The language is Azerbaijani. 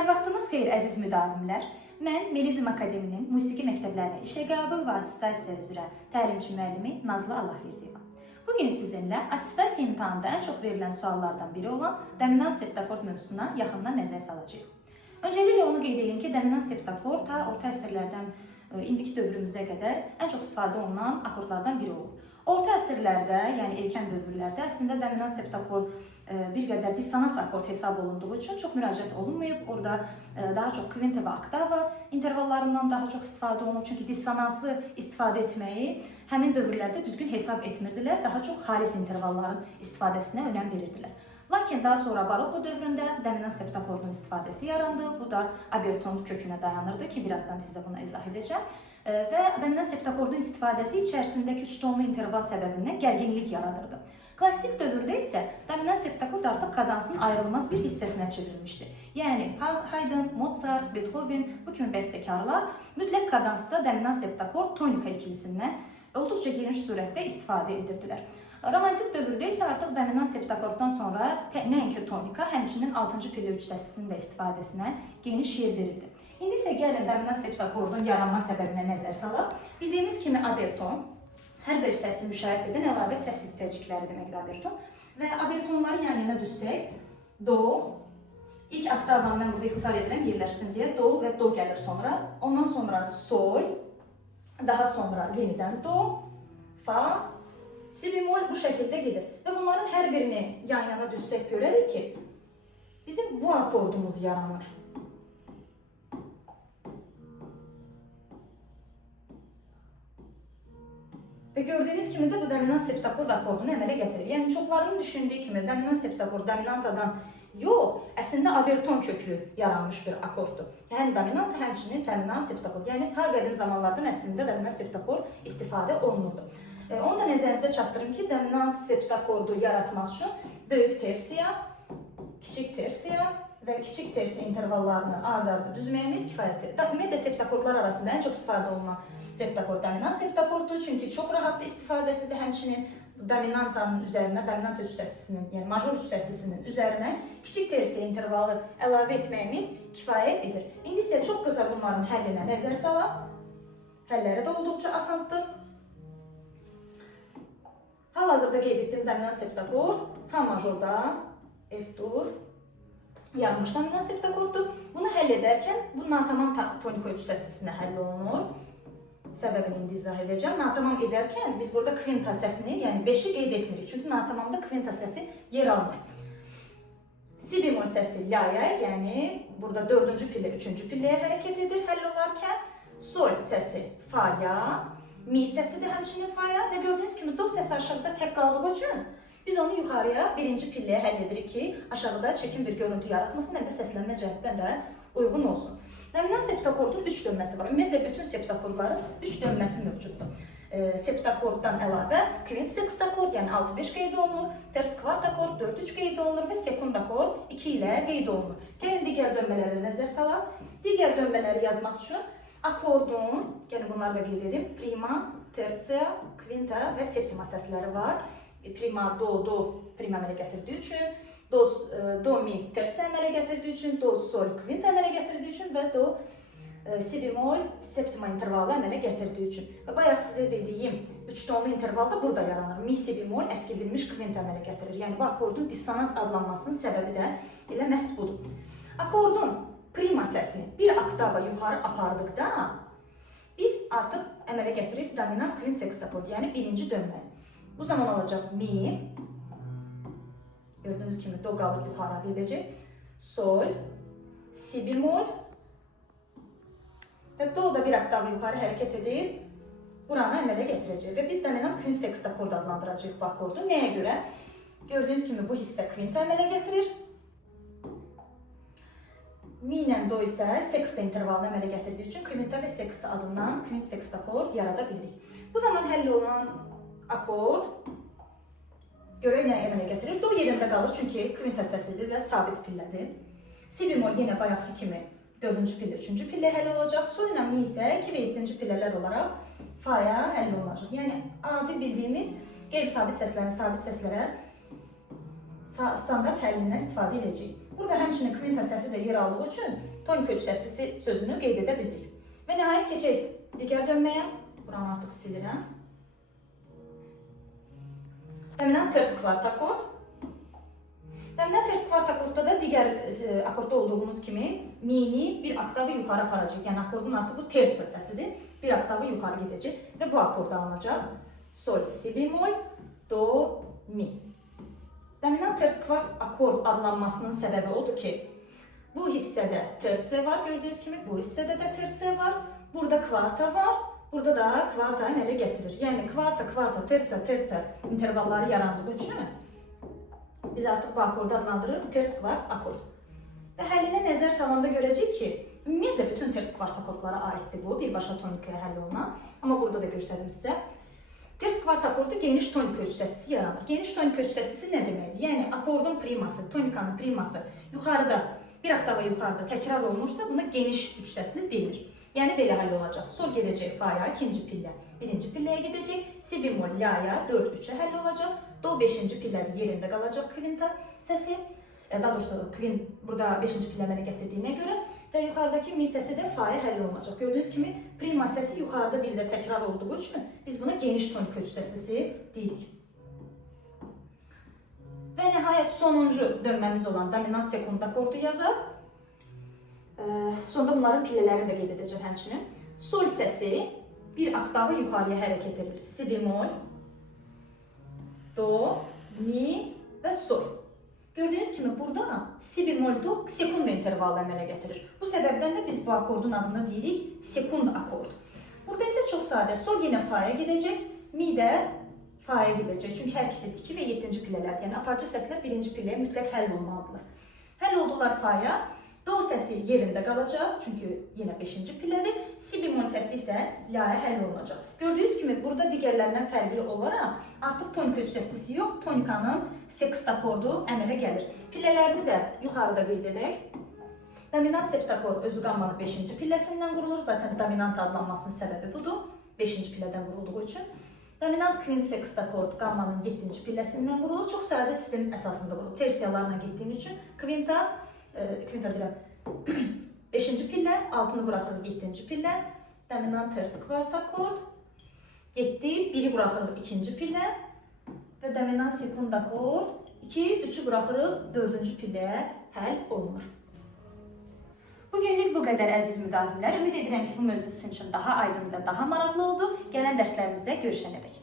Hər vaxtınız xeyir əziz müdavimlər. Mən Melizm Akademinin musiqi məktəblərinə işə qəbul və attestasiya üzrə təlimçi müəllimi Nazlı Allahverdiyeva. Bugün sizinlə attestasiya imtahanında ən çox verilən suallardan biri olan dominant septakord mövzusuna yaxından nəzər salacağıq. Öncəliklə onu qeyd edeyim ki, dominant septakord orta əsrlərdən indiki dövrümüzə qədər ən çox istifadə olunan akordlardan biri olub. Orta əsrlərdə, yəni erkən dövrlərdə əslində dominant septakord bir qədər dissonans akord hesab olunduğu üçün çox müraciət olunmayıb. Orada daha çox kvinta və oktava intervallarından daha çox istifadə olunub. Çünki dissonansı istifadə etməyi həmin dövrlərdə düzgün hesab etmirdilər. Daha çox xalis intervalların istifadəsinə önəm verirdilər. Lakin daha sonra barokko dövründə dominant septakordun istifadəsi yarandı. Bu da oberton kökünə dayanırdı ki, birazdan sizə buna izah edəcəm. Və dominant septakordun istifadəsi içərisindəki üç tonlu interval səbəbindən gərginlik yaradırdı. Klassik dövrdə isə dominant septakord artıq kadansın ayrılmaz bir hissəsinə çevrilmişdi. Yəni Haydn, Mozart, Beethoven bu kimi bəstəkarlar mütləq kadansda dominant septakord tonika ikilisindən olduqca geniş surətdə istifadə edirdilər. Romantik dövrdə isə artıq dominant septakorddan sonra nəinki tonika, həmçinin 6-cı pillə üç səsinin də istifadəsinə geniş yer verildi. İndi isə gəlin dominant septakordun yaranma səbəbinə nəzər salaq. Bildiyimiz kimi oberton hər bir səsi müşayiət edən əlavə səs hissəcikləri deməkdir oberton. Və obertonları yan-yana düzsək, do, ilk oktavdan mən burada ixtisar edirəm, yerləşsin deyə, do və do gəlir sonra. Ondan sonra sol, daha sonra yenidən do, fa, si bemol bu şəkildə gedir. Və bunların hər birini yan-yana düzsək görərik ki, bizim bu akordumuz yaranır. Və gördüyünüz kimi də bu dominant septakord akordunu əmələ gətirir. Yəni çoxlarının düşündüyü kimi dominant septakord dominantadan yox, əslində oberton köklü yaranmış bir akorddur. Həm dominant, həmçinin dominant septakord. Yəni ta qədim zamanlardan əslində dominant septakord istifadə olunurdu. Onu da nəzərinizə çatdırım ki, dominant septakordu yaratmaq üçün böyük tersiya, kiçik tersiya və kiçik tersiya intervallarını ard-arda düzməyimiz kifayətdir. Ümumiyyətlə septakordlar arasında ən çox istifadə olunan septakord dominant septakorddur, çünki çox rahatdır istifadəsidir. Həmçinin dominantanın üzərinə, dominant üç səsinin, yəni major üç səsinin üzərinə kiçik tersiya intervalı əlavə etməyimiz kifayət edir. İndi isə çox qısa bunların həllinə nəzər salaq. Həlləri də olduqca asandır. Hal-hazırda qeyd etdiyim dominant septakord fa majorda, F-dur, yaranmış dominant septakorddur. Bunu həll edərkən bu natamam tonika üç səsisinə həll olunur. Səbəbini indi izah edəcəm. Natamam edərkən biz burada kvinta səsini, yəni 5-i qeyd etmirik. Çünki natamamda kvinta səsi yer almır. Si bemol səsi la-ya, yəni burada 4-cü pillə 3-cü pilləyə hərəkət edir həll olarkən. Sol səsi fa-ya, mi səsi də həmçinin fa-ya və gördüyünüz kimi do səsi aşağıda tək qaldığı üçün biz onu yuxarıya 1-ci pilləyə həll edirik ki, aşağıda çəkin bir görüntü yaratmasın, həm də səslənmə cəhətdən də uyğun olsun. Dominant septakordun 3 dönməsi var. Ümumiyyətlə, bütün septakordların 3 dönməsi mövcuddur. Septakorddan əlavə kvint sekstakord, yəni 6-5 qeyd olunur, terts kvartakord 4-3 qeyd olunur və sekundakord 2 ilə qeyd olunur. Gəlin digər dönmələrə nəzər salaq. Digər dönmələri yazmaq üçün akordun, gəlin bunları da qeyd edim, prima, tertsiya, kvinta və septima səsləri var. Prima, do, prima əmələ gətirdiyi üçün, do, mi, tersiya əmələ gətirdiyi üçün, do, sol, kvinta əmələ gətirdiyi üçün və do, si bemol, septima intervalı əmələ gətirdiyi üçün. Və bayaq sizə dediyim 3 tonlu interval da burada yaranır. Mi, si bemol əskildilmiş kvinta əmələ gətirir. Yəni bu akordun dissonans adlanmasının səbəbi də elə məhz budur. Akordun prima səsini bir oktava yuxarı apardıqda biz artıq əmələ gətiririk dominant kvint sekstakord, yəni birinci dönməni. Bu zaman olacaq mi, gördüyünüz kimi do qalıb yuxarı gedəcək, sol, si bemol və do da bir oktava yuxarı hərəkət edir, buranı əmələ gətirəcək və biz dominant kvint sekstakord adlandıracağıq bu akordu. Nəyə görə? Gördüyünüz kimi bu hissə kvinta əmələ gətirir, mi ilə do isə seksta intervalını əmələ gətirdiyi üçün kvinta və seksta adından kvint sekstakord yarada bilirik. Bu zaman həll olunan akord görək nəyə əmələ gətirir. Do yerində qalır, çünki kvinta səsidir və sabit pillədir. Si bemol yenə bayaqki kimi 4-cü pillə, 3-cü pillə həll olacaq. Sol ilə mi isə 2 və 7-ci pillələr olaraq fa-ya həll olacaq. Yəni adi bildiyimiz qeyri-sabit səslərin sabit səslərə standart həllindən istifadə edəcəyik. Burada həmçinin kvinta səsi də yer aldığı üçün tonika üç səslisi sözünü qeyd edə bilirik. Və nəhayət keçək digər dönməyə. Buranı artıq silirəm. Dominant terts kvart akord. Dominant terts kvart akordda da digər akordda olduğumuz kimi mi'ni bir oktavı yuxarı aparacaq. Yəni akordun artıq bu terts səsidir. Bir oktavı yuxarı gedəcək və bu akorda alınacaq. Sol, si bemol, do, mi. Dominant terts kvart akord adlanmasının səbəbi odur ki, bu hissədə tertse var gördüyünüz kimi, bu hissədə də tertse var, burada kvarta var, burada da kvarta əmələ gətirir. Yəni kvarta, kvarta, tertse, tertse intervalları yarandığı üçün biz artıq bu akordu adlandırırıq terts kvart akord. Və həllinə nəzər salanda görəcəyik ki, ümumiyyətlə bütün terts kvart akordlara aiddir bu, birbaşa tonikaya həll olunan. Amma burada da göstərim sizə. Terts kvart akordu geniş tonika üç səslisi yaranır. Geniş tonika üç səslisi nə deməkdir? Yəni akordun priması, tonikanın priması yuxarıda, bir oktava yuxarıda təkrar olunursa buna geniş üç səsli deyilir. Yəni belə həll olacaq. Sol gedəcək fa'ya, ikinci pillə, birinci pilləyə gedəcək. Si bemol, la'ya, 4-3-ə həll olacaq. Do 5-ci pillədə yerində qalacaq kvinta səsi. Daha doğrusu kvin burada 5-ci pillə əmələ gətirdiyinə görə və yuxarıdakı mi səsi də fa'ya həll olunacaq. Gördüyünüz kimi prima səsi yuxarıda bir də təkrar olduğu üçün biz buna geniş tonika üç səslisi deyirik. Və nəhayət sonuncu dönməmiz olan dominant sekund akordu yazaq. Sonda bunların pillələrini də qeyd edəcəm həmçinin. Sol səsi bir oktavı yuxarıya hərəkət edilir. Si bemol, do, mi və sol. Gördüyünüz kimi burada si bemol, do sekund intervalı əmələ gətirir. Bu səbəbdən də biz bu akordun adını deyirik sekund akord. Burada isə çox sadə. Sol yenə fa'ya gedəcək, mi də fa'ya gedəcək. Çünki hər ikisi 2 və 7-ci pillələrdir. Yəni aparıcı səslər birinci pilləyə mütləq həll olmalıdırlar. Həll oldular fa'ya. Do səsi yerində qalacaq, çünki yenə 5-ci pillədir. Si bemol səsi isə la'ya həll olunacaq. Gördüyünüz kimi burada digərlərindən fərqli olaraq artıq tonika üç səslisi yox, tonikanın sext akordu əmələ gəlir. Pillələrini də yuxarıda qeyd edək. Dominant septakord özü qammanın 5-ci pilləsindən qurulur. Zaten dominant adlanmasının səbəbi budur. 5-ci pillədən qurulduğu üçün. Dominant kvint sext akord qammanın 7-ci pilləsindən qurulur. Çox sadə sistem əsasında qurulur. Tersiyalarla getdiyim üçün kvinta deyirəm, 5-ci pillə, altını buraxırıq 7-ci pillə, dominant terts kvart akord, getdi, 1-i buraxırıq 2-ci pillə və dominant sekund akord, 2, 3-ü buraxırıq 4-cü pilləyə həll olunur. Bugünlük bu qədər əziz müdavimlər. Ümid edirəm ki, bu mövzu sizin üçün daha aydın və daha maraqlı oldu. Gələn dərslərimizdə görüşənədək.